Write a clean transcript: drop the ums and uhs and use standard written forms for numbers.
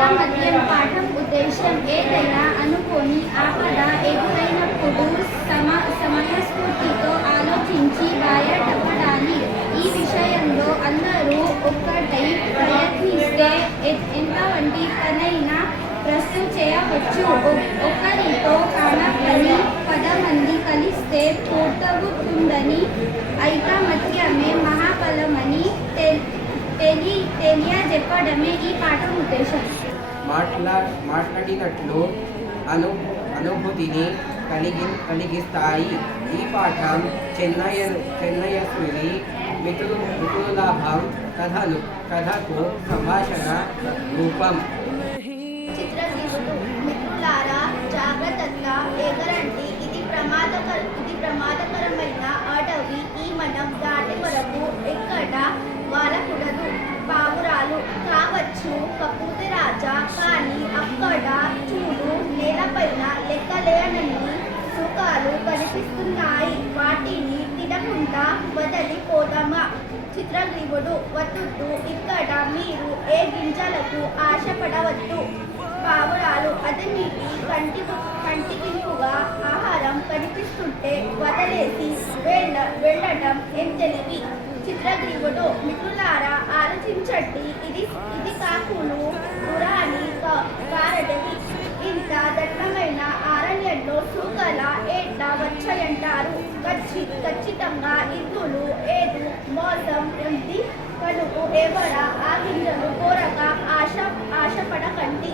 ఐకమత్యం పాఠం ఉద్దేశం ఏదైనా అనుకోని ఆపద ఎదురైనప్పుడు సమయస్ఫూర్తితో ఆలోచించి బయటపడాలి. ఈ విషయంలో అందరూ ఒక్కటై ప్రయత్నిస్తే ఎంతవంటి పనైనా ప్రస్తుతం చేయవచ్చు. ఒక్కరితో కానప్పని 10 మంది కలిస్తే పూర్తవుతుందని, ఐకమత్యమే మహాబలమని తెలియజెప్పడమే ఈ పాఠం ఉద్దేశం. మాట్లాడినట్లు అనుభూతిని కలిగిస్తాయి. ఈ పాఠం చెన్నయశ్వరి మిత్రులాభం కథకు సంభాషణ రూపం. చిత్రగీతుడు మిత్రులారా జాగ్రత్తగా ఎగరండి, ఇది ప్రమాదకరమైన అడవి. ఈ మనం దాటి వరకు ఎక్కడ వాలకూడదు. పావురాలు కావచ్చు కపూతి రాజా, కానీ అక్కడ చూడు నేలపైన లెక్కలేనన్ని సుఖాలు కనిపిస్తున్నాయి. వాటిని తినకుండా వదిలిపోదామా? చిత్రగ్రీవుడు వద్దు, ఇక్కడ మీరు ఏ గింజలకు ఆశపడవద్దు. పావురాలు అదిమిటి కంటికింపుగా ఆహారం కనిపిస్తుంటే వదిలేసి వెళ్ళటం ఏం తెలివి? చిత్రగ్రీవుడు మిత్రులారా ఆలోచించండి, ఇది కాకులు పురాణి కారడవి. ఇంత దట్టమైన అరణ్యంలో సూకల ఏట వచ్చాయంటారు. ఖచ్చితంగా ఇందులు ఏదు మోసం ఉంది కనుక ఎవర ఆ గింజలు కోరక ఆశపడకండి.